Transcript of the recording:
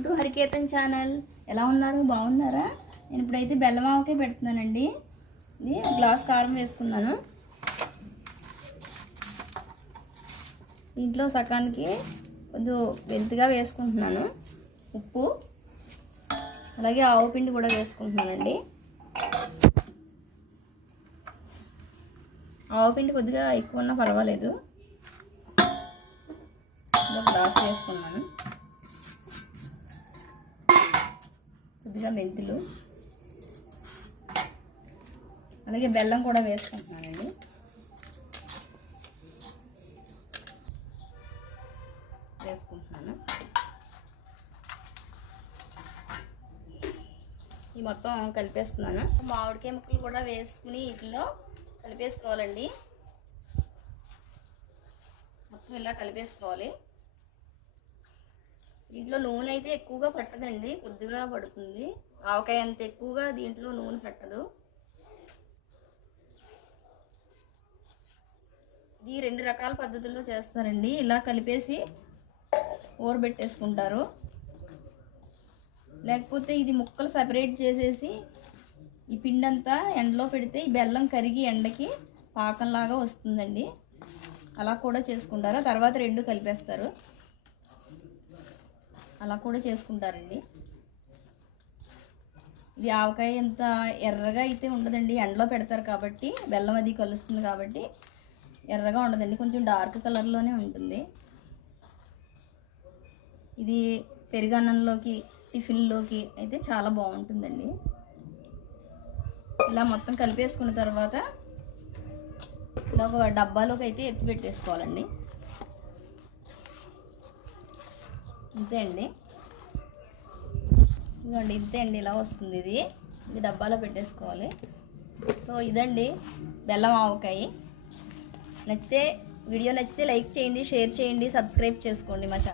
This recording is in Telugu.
Welcome to Harikethan channel. ఎలా ఉన్నారు? బాగున్నారా? నేను ఇప్పుడైతే బెల్లం ఆవకాయ పెడుతున్నానండి. ఇది గ్లాస్ కారం వేసుకున్నాను. దీంట్లో సకానికి కొద్దిగా వెంతిగా వేసుకుంటున్నాను. ఉప్పు అలాగే ఆవు పిండి కూడా వేసుకుంటున్నానండి. ఆవు పిండి కొద్దిగా ఎక్కువ ఉన్నా పర్వాలేదు. ఒక గ్లాస్ వేసుకున్నాను. కొద్దిగా మెంతులు అలాగే బెల్లం కూడా వేసుకుంటున్నానండి. వేసుకుంటున్నాను. ఈ మొత్తం కలిపేస్తున్నాను. మామిడికాయ ముక్కలు కూడా వేసుకుని వీటిలో కలిపేసుకోవాలండి. మొత్తం ఇలా కలిపేసుకోవాలి. దీంట్లో నూనె అయితే ఎక్కువగా పట్టదండి, కొద్దిగా పడుతుంది. ఆవకాయ అంత ఎక్కువగా దీంట్లో నూనె పట్టదు. ఇది రెండు రకాల పద్ధతుల్లో చేస్తారండి. ఇలా కలిపేసి ఊరబెట్టేసుకుంటారు, లేకపోతే ఇది ముక్కలు సపరేట్ చేసేసి ఈ పిండి అంతా ఎండలో పెడితే ఈ బెల్లం కరిగి ఎండకి పాకంలాగా వస్తుందండి. అలా కూడా చేసుకుంటారు. తర్వాత రెండు కలిపేస్తారు. అలా కూడా చేసుకుంటారండి. ఇది ఆవకాయ ఎంత ఎర్రగా అయితే ఉండదండి, ఎండలో పెడతారు కాబట్టి బెల్లం అది కలుస్తుంది కాబట్టి ఎర్రగా ఉండదండి, కొంచెం డార్క్ కలర్లోనే ఉంటుంది. ఇది పెరుగన్నంలోకి టిఫిన్లోకి అయితే చాలా బాగుంటుందండి. ఇలా మొత్తం కలిపేసుకున్న తర్వాత ఇలా ఒక డబ్బాలోకి అయితే ఎత్తి పెట్టేసుకోవాలండి. ఇంతే అండి. ఇదిగోండి, ఇంతే అండి. ఇలా వస్తుంది. ఇది డబ్బాలో పెట్టేసుకోవాలి. సో ఇదండి బెల్లం ఆవకాయ. వీడియో నచ్చితే లైక్ చేయండి, షేర్ చేయండి, సబ్స్క్రైబ్ చేసుకోండి మా ఛానల్.